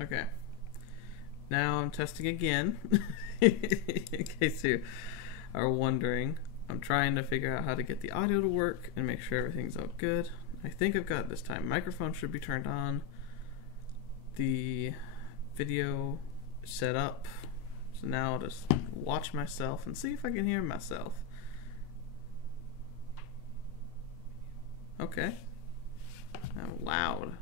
Okay. Now I'm testing again. In case you are wondering, I'm trying to figure out how to get the audio to work and make sure everything's all good. I think I've got it this time. Microphone should be turned on. The video set up. So now I'll just watch myself and see if I can hear myself. Okay. Now loud.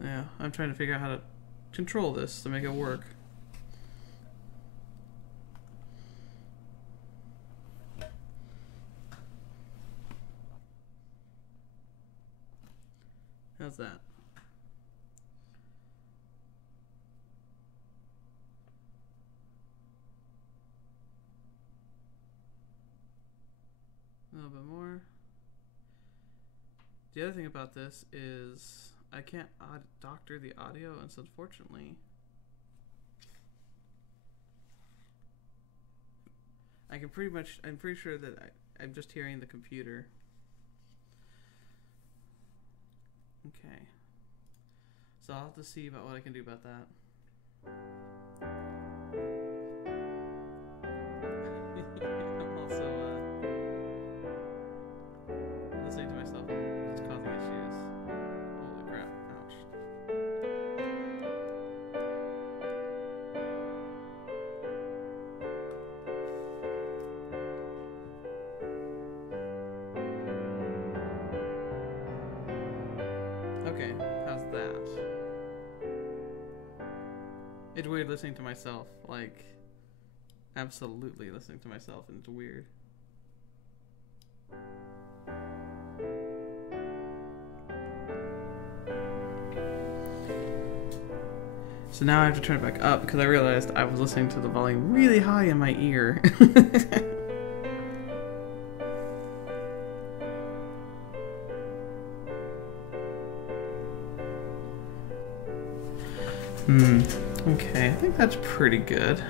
Yeah, I'm trying to figure out how to control this to make it work. How's that? A little bit more. The other thing about this is I can't doctor the audio, and so unfortunately I can pretty much, I'm pretty sure that I'm just hearing the computer. Okay. So I'll have to see about what I can do about that. I'm also listening to myself. It's causing issues. Holy crap. Ouch. Okay, how's that? It's weird listening to myself, like, absolutely listening to myself, and it's weird. So now I have to turn it back up because I realized I was listening to the volume really high in my ear. Okay, I think that's pretty good.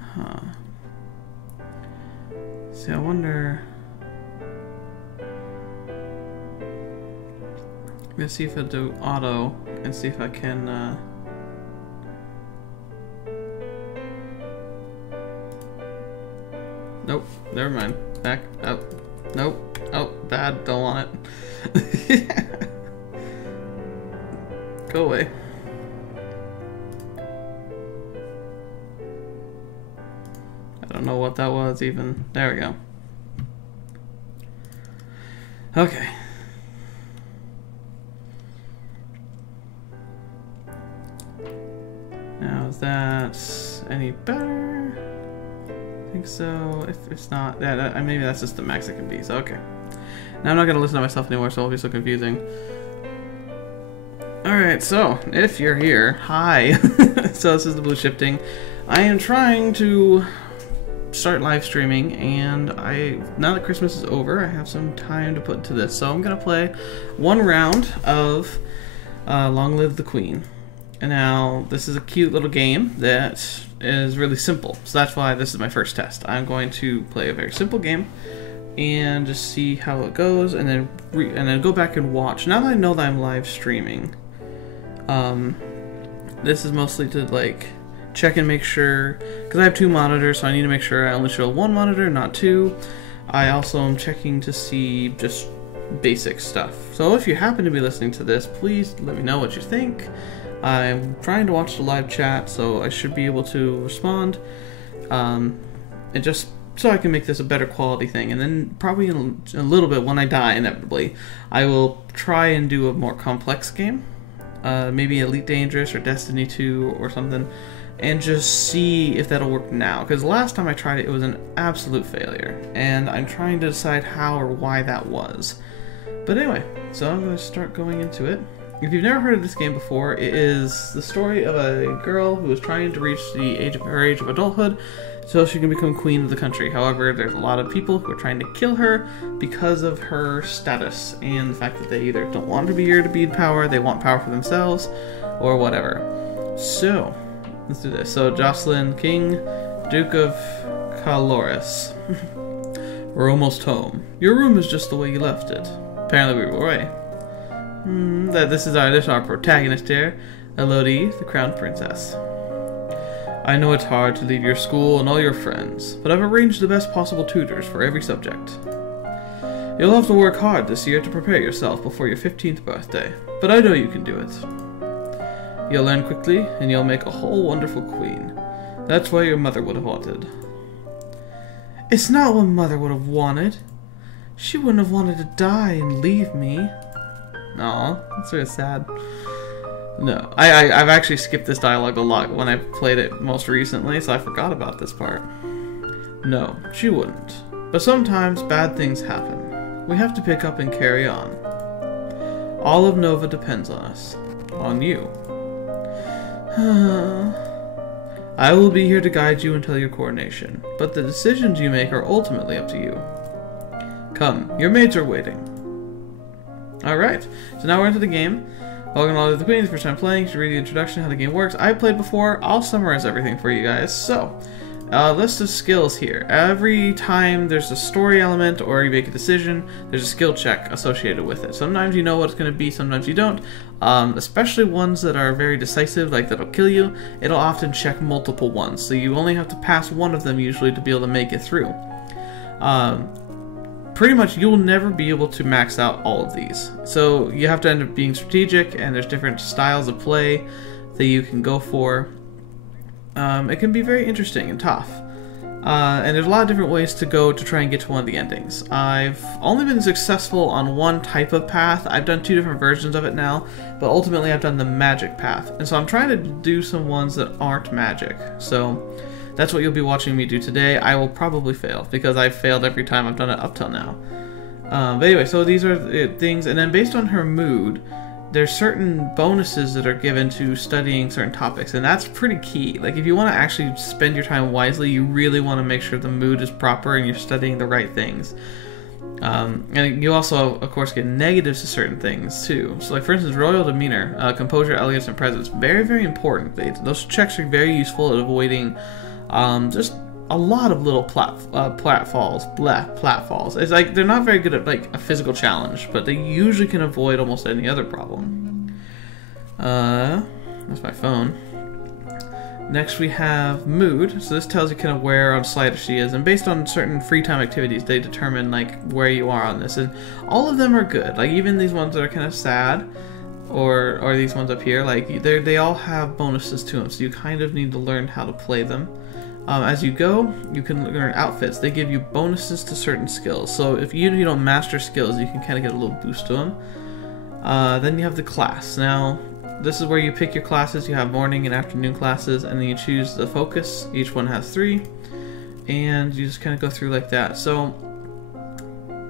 Huh. See, I wonder... I'm gonna see if I do auto and see if I can, Nope, never mind. Back up. Nope. Oh, bad. Don't want it. Go away. I don't know what that was even. There we go. Okay. Now is that any better? I think so. If it's not, maybe that's just the max it can be. So okay. Now I'm not gonna listen to myself anymore, so it'll be so confusing. All right, so if you're here, hi. So this is TheBlueShifting. I am trying to start live streaming, and now that Christmas is over, I have some time to put into this. So I'm gonna play one round of Long Live the Queen. And now this is a cute little game that is really simple, so that's why this is my first test. I'm going to play a very simple game and just see how it goes, and then go back and watch. Now that I know that I'm live streaming, this is mostly to like check and make sure, because I have two monitors, so I need to make sure I only show one monitor, not two. I also am checking to see just basic stuff. So if you happen to be listening to this, please let me know what you think. I'm trying to watch the live chat, so I should be able to respond, and just so I can make this a better quality thing. And then probably in a little bit, when I die inevitably, I will try and do a more complex game, maybe Elite Dangerous or Destiny 2 or something, and just see if that'll work now. Because last time I tried it, it was an absolute failure, and I'm trying to decide how or why that was. But anyway, so I'm going to start going into it. if you've never heard of this game before, it is the story of a girl who is trying to reach the age of adulthood so she can become queen of the country. However, there's a lot of people who are trying to kill her because of her status and the fact that they either don't want to be here to be in power, they want power for themselves, or whatever. So, let's do this. So, Jocelyn King, Duke of Caloris. We're almost home. Your room is just the way you left it. Apparently we were away. This is our protagonist here, Elodie, the crown princess. I know it's hard to leave your school and all your friends, but I've arranged the best possible tutors for every subject. You'll have to work hard this year to prepare yourself before your 15th birthday, but I know you can do it. You'll learn quickly, and you'll make a whole wonderful queen. That's what your mother would have wanted. It's not what Mother would have wanted. She wouldn't have wanted to die and leave me. Aw, that's really sad. No, I've actually skipped this dialogue a lot when I played it most recently, so I forgot about this part. No, she wouldn't. But sometimes bad things happen. We have to pick up and carry on. All of Nova depends on us. On you. I will be here to guide you until your coronation, but the decisions you make are ultimately up to you. Come, your maids are waiting. Alright, so now we're into the game. Welcome all to the Queen, first time playing. You should read the introduction, how the game works. I've played before, I'll summarize everything for you guys. So, list of skills here. Every time there's a story element or you make a decision, there's a skill check associated with it. Sometimes you know what it's going to be, sometimes you don't. Especially ones that are very decisive, like that'll kill you, it'll often check multiple ones. So you only have to pass one of them usually to be able to make it through. Pretty much you'll never be able to max out all of these. So you have to end up being strategic, and there's different styles of play that you can go for. It can be very interesting and tough. And there's a lot of different ways to go to try and get to one of the endings. I've only been successful on one type of path. I've done 2 different versions of it now, but ultimately I've done the magic path. And so I'm trying to do some ones that aren't magic. So that's what you'll be watching me do today. I will probably fail, because I've failed every time I've done it up till now. But anyway, so these are things, and then based on her mood, there's certain bonuses that are given to studying certain topics, and that's pretty key. Like, if you want to actually spend your time wisely, you really want to make sure the mood is proper and you're studying the right things. And you also, of course, get negatives to certain things, too. So, like, for instance, royal demeanor, composure, elegance, and presence. Very, very important. Those checks are very useful at avoiding just a lot of little platfalls. It's like they're not very good at like a physical challenge, but they usually can avoid almost any other problem. That's my phone. Next we have mood. So this tells you kind of where on Slider she is, and based on certain free time activities, they determine like where you are on this. And all of them are good. Like even these ones that are kind of sad, or these ones up here, like they all have bonuses to them. So you kind of need to learn how to play them. As you go, you can learn outfits. They give you bonuses to certain skills. So if you don't master skills, you can kind of get a little boost to them. Then you have the class. Now, this is where you pick your classes. You have morning and afternoon classes, and then you choose the focus. Each one has 3, and you just kind of go through like that. So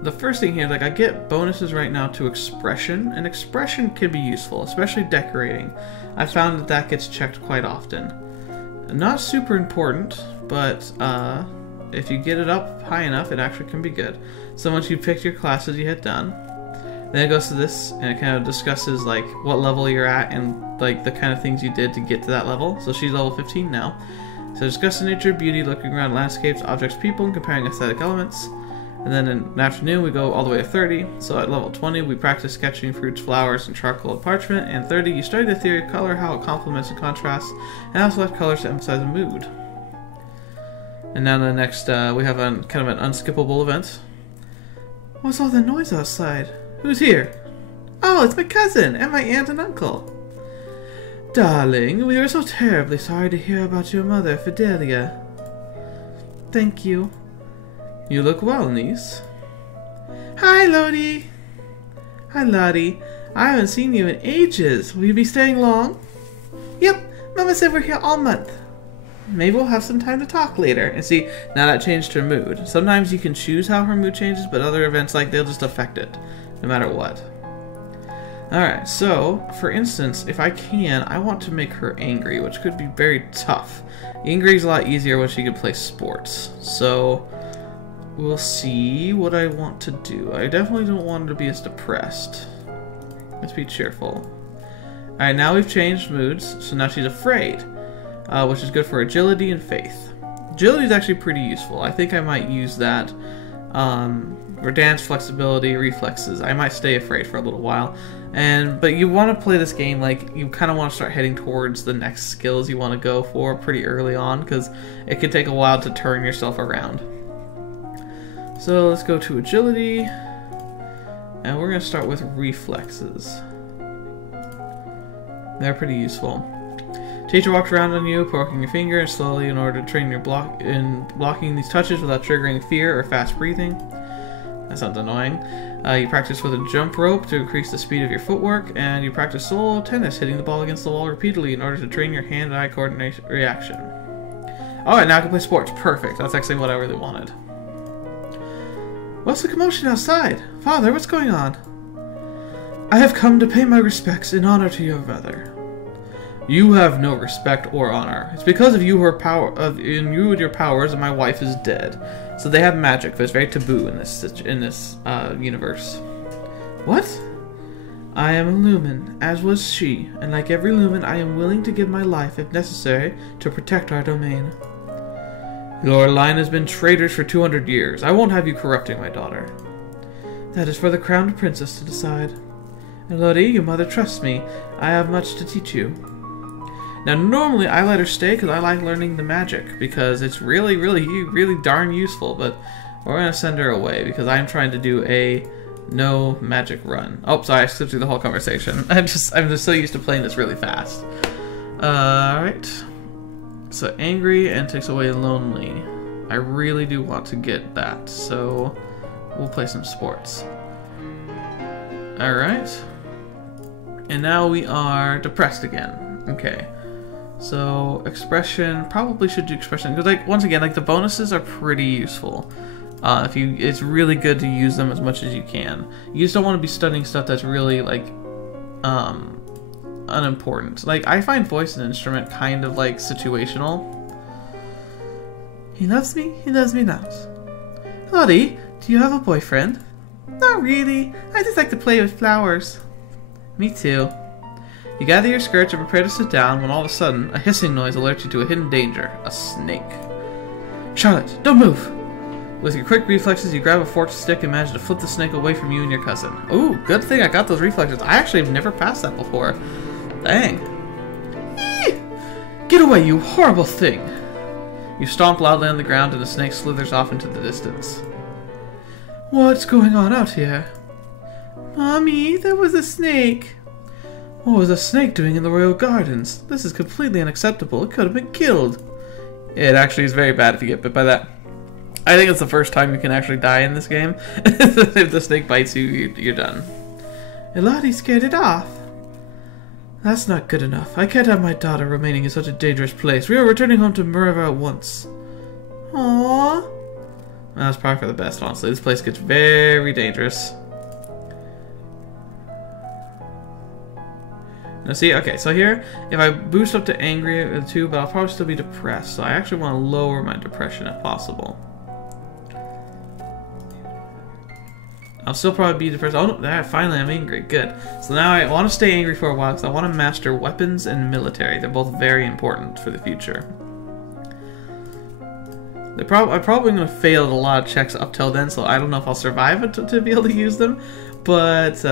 the first thing here, like I get bonuses right now to expression, and expression can be useful, especially decorating. I found that that gets checked quite often. Not super important, but if you get it up high enough, it actually can be good. So once you pick your classes, you hit done. Then it goes to this, and it kind of discusses like what level you're at and like the kind of things you did to get to that level. So she's level 15 now. So discuss the nature, beauty, looking around landscapes, objects, people, and comparing aesthetic elements. And then in the afternoon, we go all the way to 30. So at level 20, we practice sketching fruits, flowers, and charcoal and parchment. And 30, you study the theory of color, how it complements and contrasts, and how to select colors to emphasize a mood. And now the next, we have kind of an unskippable event. What's all the noise outside? Who's here? Oh, it's my cousin, and my aunt and uncle. Darling, we are so terribly sorry to hear about your mother, Fidelia. Thank you. You look well, niece. Hi, Lodi. Hi, Lottie. I haven't seen you in ages. Will you be staying long? Yep. Mama said we're here all month. Maybe we'll have some time to talk later. And see, now that changed her mood. Sometimes you can choose how her mood changes, but other events, like, they'll just affect it, no matter what. Alright, so, for instance, if I can, I want to make her angry, which could be very tough. Angry is a lot easier when she can play sports. So, we'll see what I want to do. I definitely don't want her to be as depressed. Let's be cheerful. Alright, now we've changed moods, so now she's afraid, which is good for agility and faith. Agility is actually pretty useful. I think I might use that for dance, flexibility, reflexes. I might stay afraid for a little while. But you want to play this game like you kind of want to start heading towards the next skills you want to go for pretty early on, because it can take a while to turn yourself around. So let's go to agility, and we're going to start with reflexes. They're pretty useful. Teacher walks around on you, poking your finger and slowly in order to train your blocking these touches without triggering fear or fast breathing. That sounds annoying. You practice with a jump rope to increase the speed of your footwork, and you practice solo tennis, hitting the ball against the wall repeatedly in order to train your hand-eye coordination reaction. Alright, now I can play sports. Perfect. That's actually what I really wanted. What's the commotion outside? Father, what's going on? I have come to pay my respects in honor to your brother. You have no respect or honor. It's because of you and your powers that my wife is dead. So they have magic, but it's very taboo in this universe. What? I am a Lumen, as was she, and like every Lumen, I am willing to give my life, if necessary, to protect our domain. Your line has been traitors for 200 years. I won't have you corrupting my daughter. That is for the crowned princess to decide. And Lodi, your mother trusts me. I have much to teach you. Now, normally I let her stay because I like learning the magic, because it's really darn useful, but we're going to send her away because I'm trying to do a no magic run. Oh, sorry, I skipped through the whole conversation. I'm just so used to playing this really fast. Alright. So, angry and takes away lonely. I really do want to get that, so we'll play some sports. Alright. And now we are depressed again. Okay. So, expression, probably should do expression, because, like, once again, like, the bonuses are pretty useful. It's really good to use them as much as you can. You just don't want to be studying stuff that's really, like, unimportant. Like, I find voice and instrument kind of, like, situational. He loves me not. Lottie, do you have a boyfriend? Not really. I just like to play with flowers. Me too. You gather your skirts and prepare to sit down when all of a sudden, a hissing noise alerts you to a hidden danger. A snake. Charlotte, don't move! With your quick reflexes, you grab a forked stick and manage to flip the snake away from you and your cousin. Ooh, good thing I got those reflexes. I actually have never passed that before. Dang. Eee! Get away, you horrible thing! You stomp loudly on the ground and the snake slithers off into the distance. What's going on out here? Mommy, there was a snake. What was a snake doing in the royal gardens? This is completely unacceptable. It could have been killed. It actually is very bad if you get bit by that. I think it's the first time you can actually die in this game. If the snake bites you, you're done. Eladi scared it off. That's not good enough. I can't have my daughter remaining in such a dangerous place. We are returning home to Mereva at once. Aww. Well, that's probably for the best, honestly. This place gets very dangerous. Now see, okay, so here, if I boost up to angry too, but I'll probably still be depressed, so I actually want to lower my depression if possible. I'll still probably be depressed. Oh, no, finally I'm angry. Good. So now I want to stay angry for a while because I want to master weapons and military. They're both very important for the future. I'm probably going to fail at a lot of checks up till then, so I don't know if I'll survive it to be able to use them, but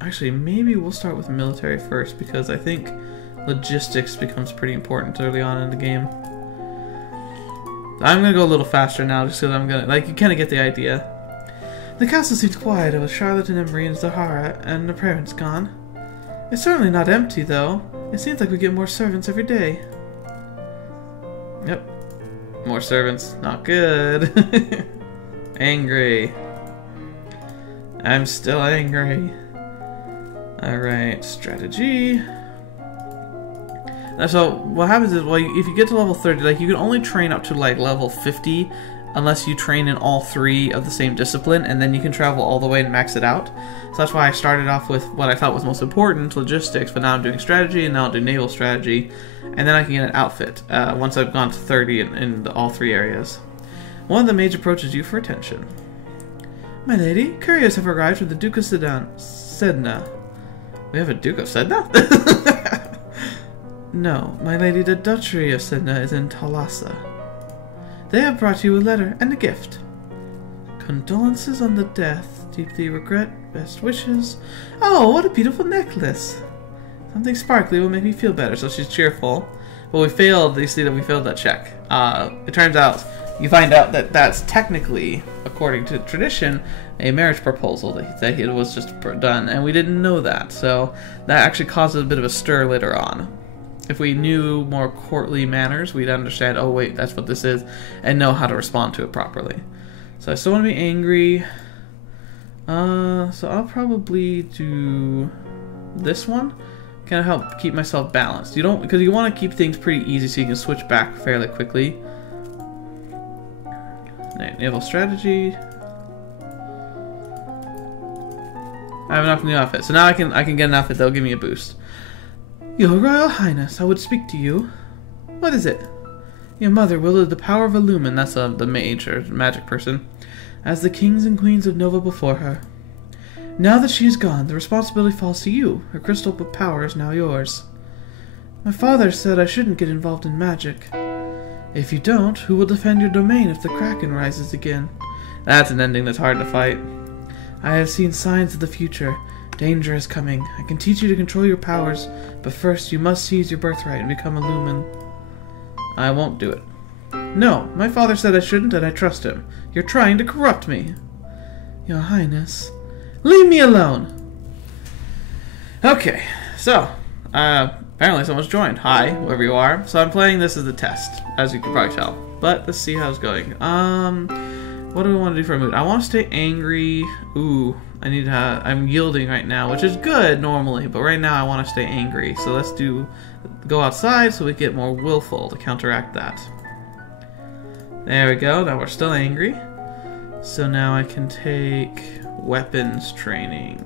actually, maybe we'll start with military first, because I think logistics becomes pretty important early on in the game. I'm gonna go a little faster now, just because I'm gonna, like, you kind of get the idea. The castle seems quiet with Charlotte and Emery and Zahara, and the parents gone. It's certainly not empty, though. It seems like we get more servants every day. Yep. More servants. Not good. Angry. I'm still angry. Alright, strategy. Now, so what happens is, well, if you get to level 30, like, you can only train up to like level 50 unless you train in all 3 of the same discipline, and then you can travel all the way and max it out. So that's why I started off with what I thought was most important, logistics, but now I'm doing strategy, and now I'll do naval strategy, and then I can get an outfit once I've gone to 30 in all 3 areas. One of the maids approaches you for attention. My lady, couriers have arrived from the Duke of Sedna. We have a Duke of Sedna? No, my lady, the Duchy of Sedna is in Thalassa. They have brought you a letter and a gift. Condolences on the death. Deeply regret. Best wishes. Oh, what a beautiful necklace. Something sparkly will make me feel better. So she's cheerful. But we failed. You see that we failed that check. It turns out, you find out that that's technically, according to tradition, a marriage proposal that it was just done. And we didn't know that. So that actually causes a bit of a stir later on. If we knew more courtly manners, we'd understand, oh wait, that's what this is, and know how to respond to it properly. So I still want to be angry. So I'll probably do this one. Kind of help keep myself balanced. Because you want to keep things pretty easy so you can switch back fairly quickly. Naval strategy. I have enough new outfits, so now I can get an outfit that'll give me a boost. Your Royal Highness, I would speak to you. What is it? Your mother wielded the power of Illumin, that's the mage or magic person, as the kings and queens of Nova before her. Now that she is gone, the responsibility falls to you. Her crystal power is now yours. My father said I shouldn't get involved in magic. If you don't, who will defend your domain if the Kraken rises again? That's an ending that's hard to fight. I have seen signs of the future. Danger is coming. I can teach you to control your powers, but first you must seize your birthright and become a Lumen. I won't do it. No, my father said I shouldn't, and I trust him. You're trying to corrupt me. Your Highness. Leave me alone! Okay, so, apparently someone's joined. Hi, whoever you are. So I'm playing this as a test, as you can probably tell. But let's see how it's going. What do we want to do for a mood? I want to stay angry. Ooh, I'm yielding right now, which is good normally, but right now I want to stay angry. So let's go outside so we get more willful to counteract that. There we go. Now we're still angry. So now I can take weapons training.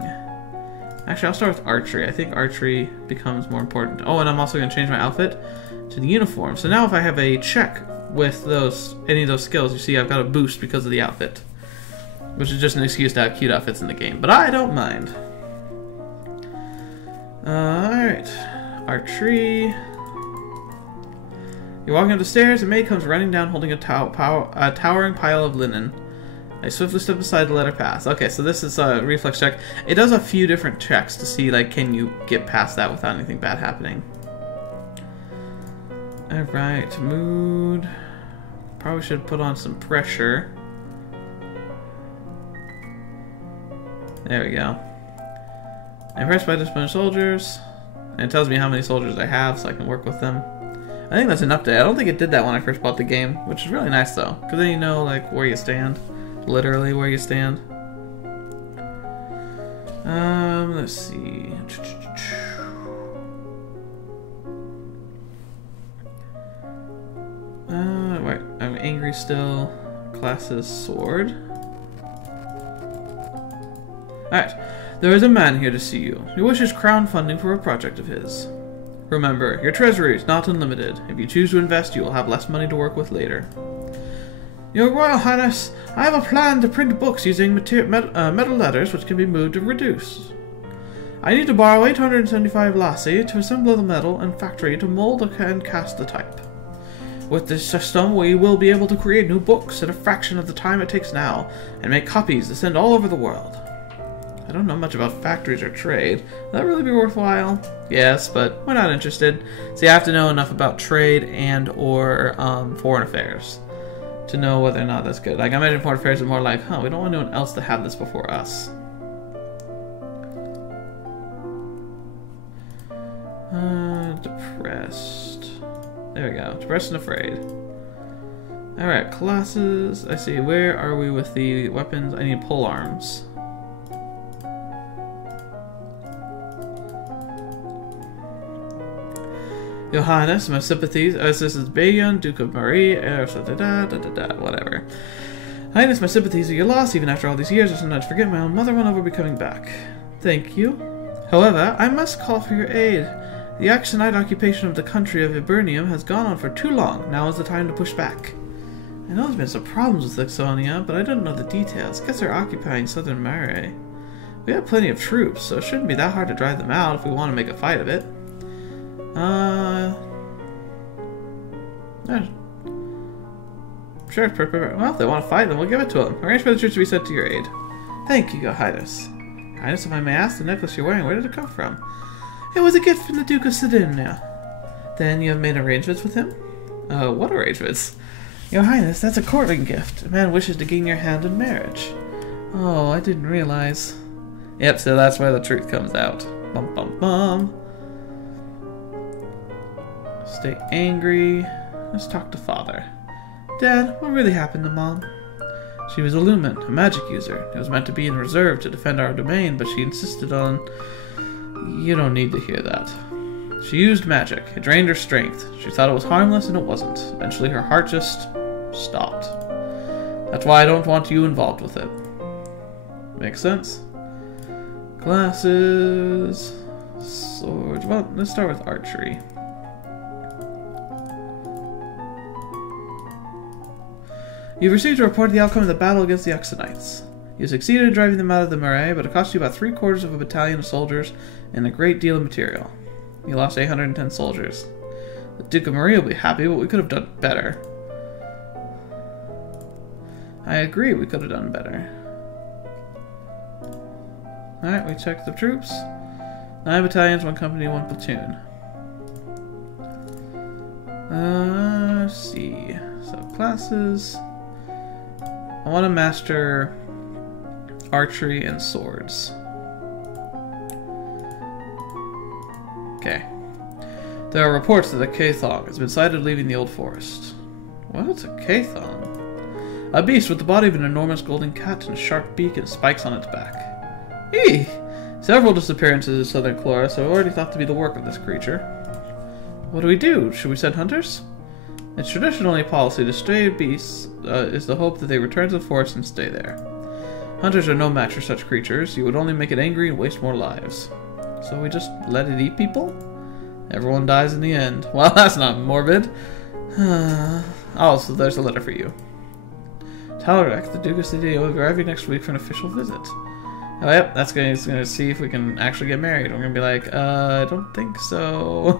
Actually, I'll start with archery. I think archery becomes more important. Oh, and I'm also going to change my outfit to the uniform. So now if I have a check with any of those skills, you see I've got a boost because of the outfit. Which is just an excuse to have cute outfits in the game, but I don't mind. Alright. Archery. You're walking up the stairs, a maid comes running down holding a towering pile of linen. I swiftly step aside to let her pass. Okay, so this is a reflex check. It does a few different checks to see, like, can you get past that without anything bad happening. Alright, mood. Probably should put on some pressure. There we go. Impressed by disciplined soldiers. And it tells me how many soldiers I have so I can work with them. I think that's an update. I don't think it did that when I first bought the game, which is really nice though. Because then you know like where you stand. Literally where you stand. Let's see. Wait, I'm angry still. Classes sword. Alright, there is a man here to see you. He wishes crowdfunding for a project of his. Remember, your treasury is not unlimited. If you choose to invest, you will have less money to work with later. Your Royal Highness, I have a plan to print books using metal letters which can be moved or reduced. I need to borrow 875 lassie to assemble the metal and factory to mold and cast the type. With this system, we will be able to create new books at a fraction of the time it takes now, and make copies to send all over the world. I don't know much about factories or trade. Will that really be worthwhile? Yes, but we're not interested. See, I have to know enough about trade and or foreign affairs to know whether or not that's good. Like, I imagine foreign affairs is more like, huh, we don't want anyone else to have this before us. Depressed. There we go. Depressed and afraid. Alright, classes. I see. Where are we with the weapons? I need pole arms. Your Highness, my sympathies. This is Bayon, Duke of Marie, whatever. Highness, my sympathies are your loss. Even after all these years, I sometimes forget my own mother will never be coming back. Thank you. However, I must call for your aid. The Axonite occupation of the country of Hibernium has gone on for too long. Now is the time to push back. I know there's been some problems with Axonia, but I don't know the details. Guess they're occupying southern Mare. We have plenty of troops, so it shouldn't be that hard to drive them out if we want to make a fight of it. Sure, well, if they want to fight, then we'll give it to them. Arrange for the troops to be sent to your aid. Thank you, Your Highness. Highness, if I may ask, the necklace you're wearing, where did it come from? It was a gift from the Duke of Sardinia. Then you have made arrangements with him? What arrangements? Your Highness, that's a courting gift. A man wishes to gain your hand in marriage. Oh, I didn't realize. Yep, so that's where the truth comes out. Bum bum bum. Stay angry. Let's talk to Father. Dad, what really happened to Mom? She was a lumen, a magic user. It was meant to be in reserve to defend our domain, but she insisted on... You don't need to hear that. She used magic. It drained her strength. She thought it was harmless, and it wasn't. Eventually her heart just... stopped. That's why I don't want you involved with it. Makes sense? Classes... Swords... Well, let's start with archery. You've received a report of the outcome of the battle against the Axonites. You succeeded in driving them out of the Marais, but it cost you about 3/4 of a battalion of soldiers and a great deal of material. You lost 810 soldiers. The Duke of Marie will be happy, but we could have done better. I agree, we could have done better. Alright, we checked the troops. 9 battalions, 1 company, 1 platoon. Let's see. Subclasses. I want to master archery and swords. Okay. There are reports that a Kathong has been sighted leaving the old forest. What's a Kathong? A beast with the body of an enormous golden cat and a sharp beak and spikes on its back. Eee! Several disappearances in southern Clora, so I already thought to be the work of this creature. What do we do? Should we send hunters? It's traditionally policy to stray beasts is the hope that they return to the forest and stay there. Hunters are no match for such creatures. You would only make it angry and waste more lives. So we just let it eat people? Everyone dies in the end. Well, that's not morbid. Oh, so there's a letter for you. Talrek, the Duke of Sardinia, will be arriving next week for an official visit. Oh, yep, that's going to see if we can actually get married. We're going to be like, I don't think so.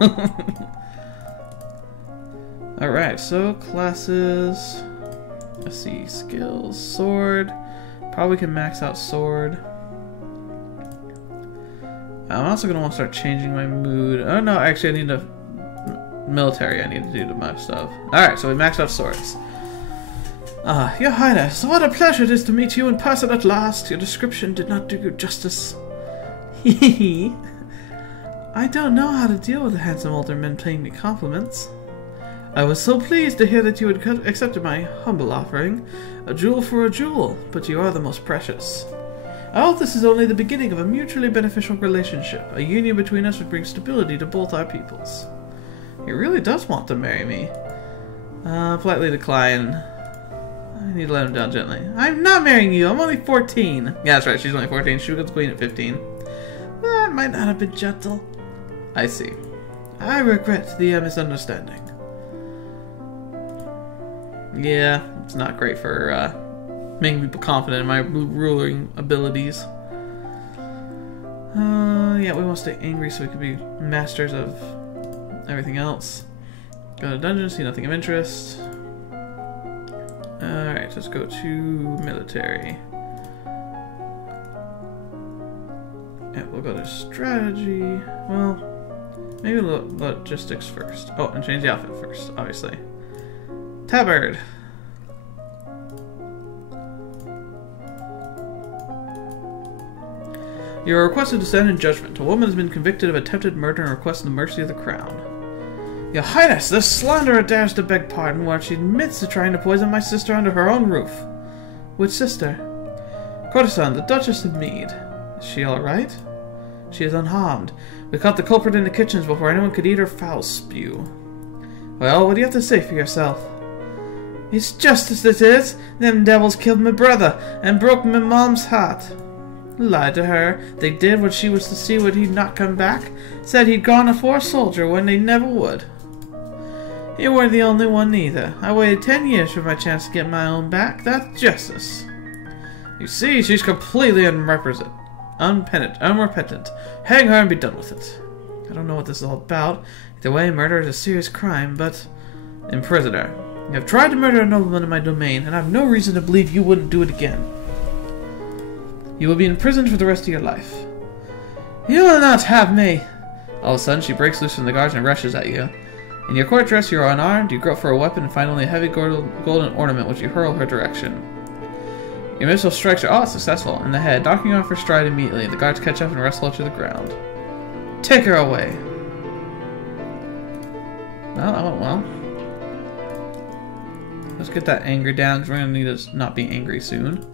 Alright, so classes. Let's see, skills, sword. Probably can max out sword. I'm also going to want to start changing my mood. Oh no, actually I need a military I need to do to my stuff. Alright, so we maxed out swords. Your Highness, what a pleasure it is to meet you in person at last. Your description did not do you justice. Hehe. I don't know how to deal with a handsome older man paying me compliments. I was so pleased to hear that you had accepted my humble offering. A jewel for a jewel, but you are the most precious. I hope this is only the beginning of a mutually beneficial relationship, a union between us would bring stability to both our peoples. He really does want to marry me. Politely decline. I need to let him down gently. I'm not marrying you, I'm only 14. Yeah, that's right, she's only 14. She becomes queen at 15. That might not have been gentle. I see. I regret the misunderstanding. Yeah, it's not great for making people confident in my ruling abilities. Yeah, we want to stay angry so we can be masters of everything else. Go to dungeon, see nothing of interest. Alright, let's go to military. Yeah, we'll go to strategy. Well, maybe logistics first. Oh, and change the outfit first, obviously. Tabard! You are requested to stand in judgment. A woman has been convicted of attempted murder and requests the mercy of the crown. Your Highness, this slanderer dares to beg pardon while she admits to trying to poison my sister under her own roof. Which sister? Courtesan, the Duchess of Mead. Is she alright? She is unharmed. We caught the culprit in the kitchens before anyone could eat her foul spew. Well, what do you have to say for yourself? It's justice, it is. Them devils killed my brother and broke my mom's heart. Lied to her. They did what she was to see would he not come back. Said he'd gone afore a soldier when they never would. You weren't the only one neither. I waited 10 years for my chance to get my own back. That's justice. You see, she's completely unrepentant. Hang her and be done with it. I don't know what this is all about. Either way, murder is a serious crime, but... Imprison her. You have tried to murder a nobleman in my domain, and I have no reason to believe you wouldn't do it again. You will be imprisoned for the rest of your life. You will not have me! All of a sudden, she breaks loose from the guards and rushes at you. In your court dress, you are unarmed, you grope for a weapon, and find only a heavy golden ornament which you hurl her direction. Your missile strikes her, successful, in the head, knocking off her stride immediately. The guards catch up and wrestle her to the ground. Take her away! Well, that went well. Let's get that anger down, because we're going to need to not be angry soon.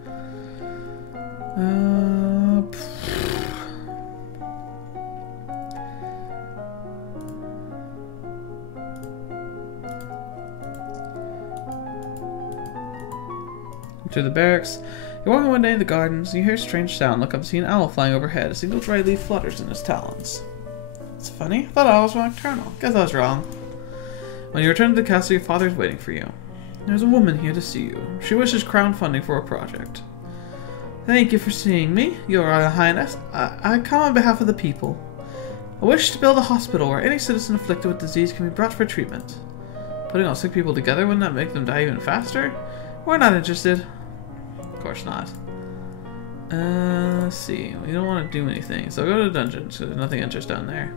To the barracks. You're walking one day in the gardens, and you hear a strange sound. Look up and see an owl flying overhead. A single dry leaf flutters in his talons. It's funny. I thought owls were nocturnal. Guess I was wrong. When you return to the castle, your father is waiting for you. There's a woman here to see you. She wishes crown funding for a project. Thank you for seeing me, Your Royal Highness. I come on behalf of the people. I wish to build a hospital where any citizen afflicted with disease can be brought for treatment. Putting all sick people together, wouldn't that make them die even faster? We're not interested. Of course not. Let's see. We don't want to do anything, so go to the dungeon, so there's nothing interesting down there.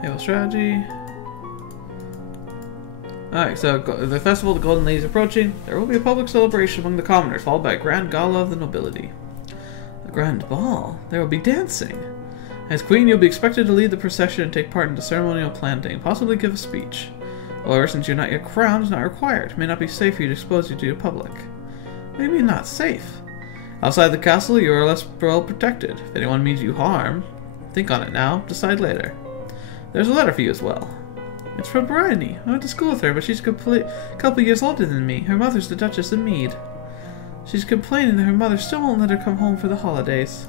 Naval strategy. Alright, so the festival of the Golden Lady is approaching. There will be a public celebration among the commoners, followed by a grand gala of the nobility. A grand ball? There will be dancing. As queen, you'll be expected to lead the procession and take part in the ceremonial planting, possibly give a speech. However, since you're not yet crowned, it's not required. It may not be safe for you to expose you to the public. Maybe not safe. Outside the castle, you are less well protected. If anyone means you harm, think on it now, decide later. There's a letter for you as well. It's from Bryony. I went to school with her, but she's a couple years older than me. Her mother's the Duchess of Mead. She's complaining that her mother still won't let her come home for the holidays.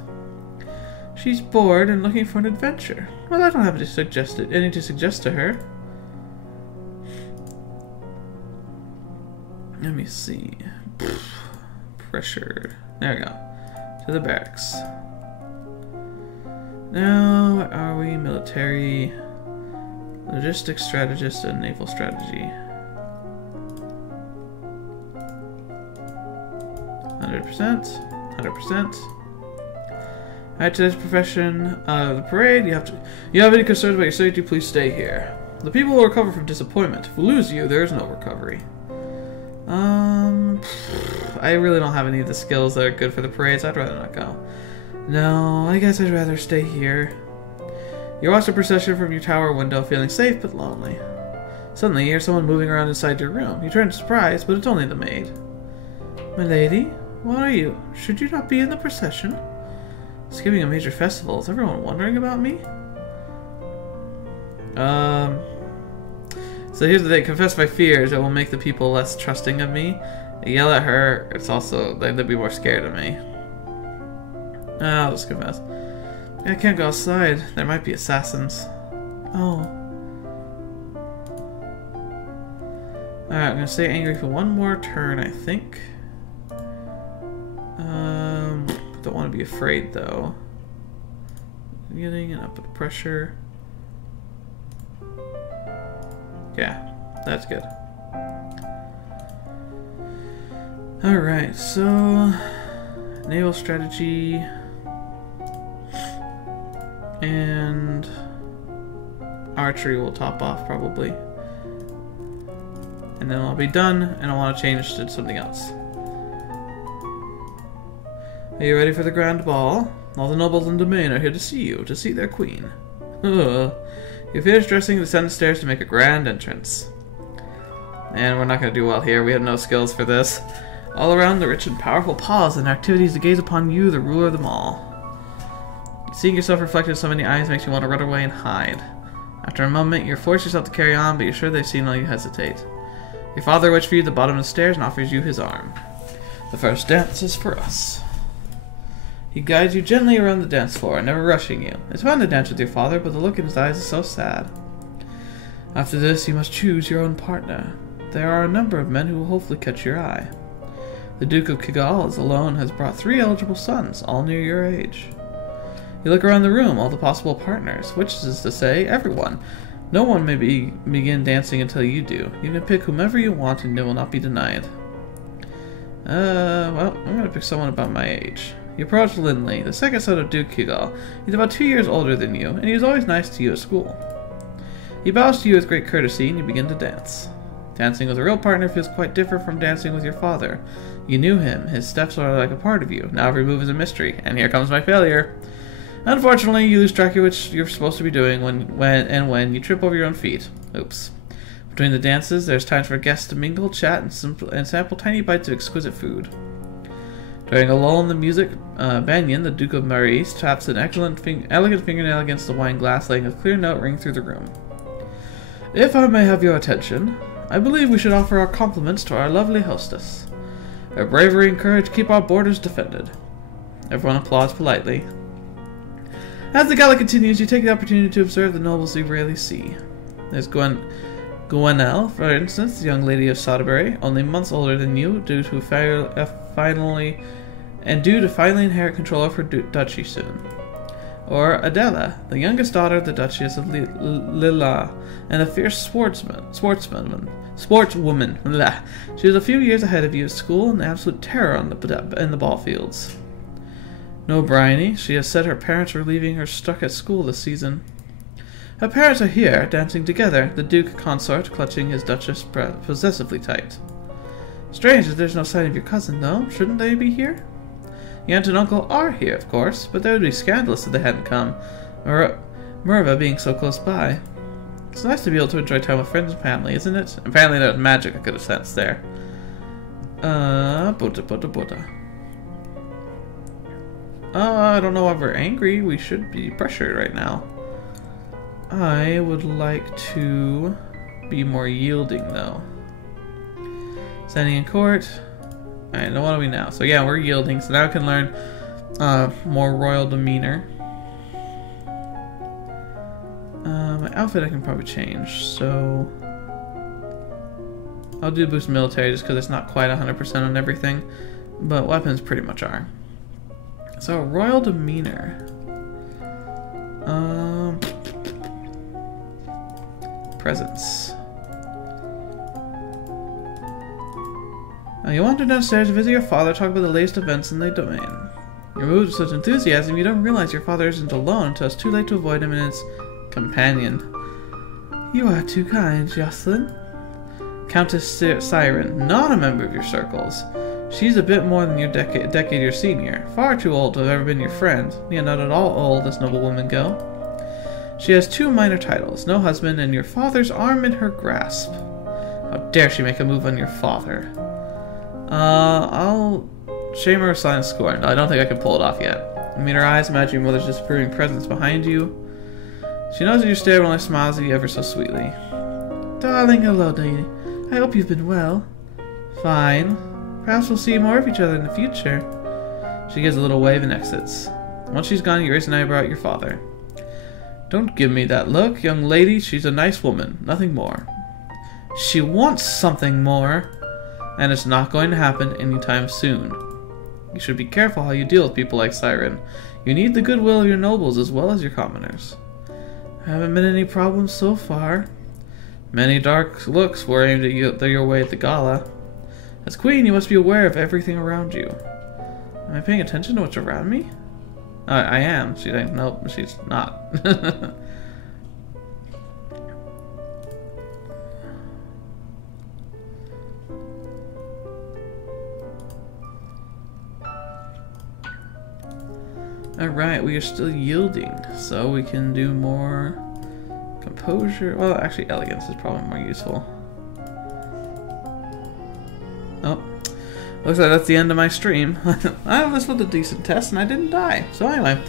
She's bored and looking for an adventure. Well, I don't have any to suggest to her. Let me see. Pressured. There we go. To the barracks. Now, where are we? Military, logistics strategist, and naval strategy. 100%. 100%. Alright, today's profession of the parade. You have any concerns about your safety, please stay here. The people will recover from disappointment. If we lose you, there is no recovery. I really don't have any of the skills that are good for the parade, so I'd rather not go. No, I guess I'd rather stay here. You watch the procession from your tower window, feeling safe but lonely. Suddenly, you hear someone moving around inside your room. You turn in surprise, but it's only the maid. My lady, what are you? Should you not be in the procession? Skipping a major festival. Is everyone wondering about me? So here's the thing. Confess my fears. It will make the people less trusting of me. I yell at her. It's also... they'll be more scared of me. I'll just confess. I can't go outside. There might be assassins. Oh. Alright, I'm gonna stay angry for one more turn, I think. Don't want to be afraid, though. Getting and up with pressure. Yeah, that's good. Alright, so... naval strategy... and... archery will top off, probably. And then I'll be done, and I want to change to something else. Are you ready for the grand ball? All the nobles in the domain are here to see you, to see their queen. You finish dressing, descend the stairs to make a grand entrance. And we're not going to do well here. We have no skills for this. All around, the rich and powerful pause and activities to gaze upon you, the ruler of them all. Seeing yourself reflected in so many eyes makes you want to run away and hide. After a moment, you force yourself to carry on, but you're sure they've seen all you hesitate. Your father waits for you at the bottom of the stairs and offers you his arm. The first dance is for us. He guides you gently around the dance floor, never rushing you. It's fun to dance with your father, but the look in his eyes is so sad. After this, you must choose your own partner. There are a number of men who will hopefully catch your eye. The Duke of Kigal alone has brought 3 eligible sons, all near your age. You look around the room, all the possible partners, which is to say, everyone. No one may begin dancing until you do. You can pick whomever you want and it will not be denied. Well, I'm gonna pick someone about my age. You approach Lindley, the second son of Duke Kigal. He's about 2 years older than you, and he was always nice to you at school. He bows to you with great courtesy, and you begin to dance. Dancing with a real partner feels quite different from dancing with your father. You knew him, his steps are like a part of you. Now every move is a mystery, and here comes my failure. Unfortunately, you lose track of what you're supposed to be doing when you trip over your own feet. Oops. Between the dances, there's time for guests to mingle, chat, and sample tiny bites of exquisite food. During a lull in the music, Banyan, the Duke of Maurice, taps an elegant fingernail against the wine glass, letting a clear note ring through the room. If I may have your attention, I believe we should offer our compliments to our lovely hostess. Her bravery and courage keep our borders defended. Everyone applauds politely. As the gala continues, you take the opportunity to observe the nobles you rarely see. There's Gwenelle, for instance, the young lady of Soderbury, only months older than you, due to finally inherit control of her duchy soon. Or Adela, the youngest daughter of the Duchess of Lilla, and a fierce sportswoman. She was a few years ahead of you at school and an absolute terror in the ball fields. No Bryony, she has said her parents were leaving her stuck at school this season. Her parents are here, dancing together, the Duke consort clutching his Duchess possessively tight. Strange that there's no sign of your cousin, though. Shouldn't they be here? Your aunt and uncle are here, of course, but that would be scandalous if they hadn't come, Merva being so close by. It's nice to be able to enjoy time with friends and family, isn't it? Apparently that was magic I could have sensed there. I don't know why we're angry. We should be pressured right now. I would like to be more yielding, though. Standing in court. Alright, now what are we now? So yeah, we're yielding, so now we can learn more royal demeanor. My outfit I can probably change, so I'll do boost military just because it's not quite 100% on everything, but weapons pretty much are. So royal demeanor. Presence. You wander downstairs to visit your father, talk about the latest events in the domain. You're moved with such enthusiasm you don't realize your father isn't alone until it's too late to avoid him and his companion. You are too kind, Jocelyn. Countess Siren, not a member of your circles. She's a bit more than your decade your senior, far too old to have ever been your friend, yet not at all old as noblewomen go. She has 2 minor titles, no husband, and your father's arm in her grasp. How dare she make a move on your father? I'll shame her with silent scorn. No, I don't think I can pull it off yet. I mean her eyes, imagine your mother's disapproving presence behind you. She knows that you stare and only smiles at you ever so sweetly. Darling, hello, lady. I hope you've been well. Fine. Perhaps we'll see more of each other in the future. She gives a little wave and exits. Once she's gone, you raise an eyebrow at your father. Don't give me that look, young lady. She's a nice woman. Nothing more. She wants something more. And it's not going to happen anytime soon. You should be careful how you deal with people like Siren. You need the goodwill of your nobles as well as your commoners. Haven't been any problems so far. Many dark looks were aimed at your way at the gala. As queen, you must be aware of everything around you. Am I paying attention to what's around me? I am. She's like, nope, she's not. Alright, we are still yielding, so we can do more composure. Well, actually, elegance is probably more useful. Oh, looks like that's the end of my stream. This was a decent test, and I didn't die. So anyway,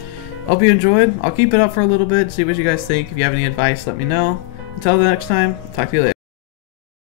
hope you enjoyed. I'll keep it up for a little bit, see what you guys think. If you have any advice, let me know. Until the next time, talk to you later.